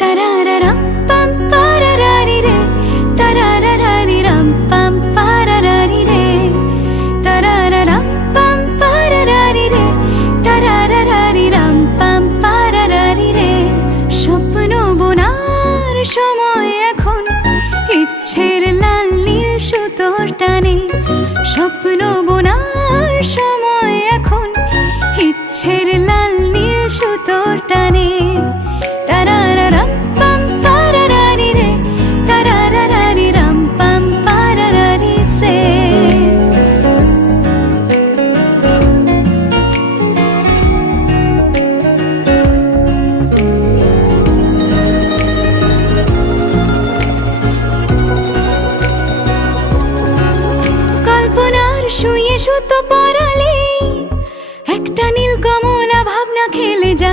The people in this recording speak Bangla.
Tarararam pam pararari re, tarararari ram pam pararari re, tarararam pam pararari re, tarararari ram pam pararari re. স্বপ্ন বোনার সময় এখন, ইচ্ছের লাল নীল সুতোর টানে। স্বপ্ন বোনার সময় এখন, ইচ্ছের লাল নীল সুতোর টানে। তারারারাম পাম পারারারি রে, তারারারারি রাম পাম পারারারি রে। কল্পনার শুয়ে সুতো পরালে একটা নীল কমলা ভাবনা খেলে যা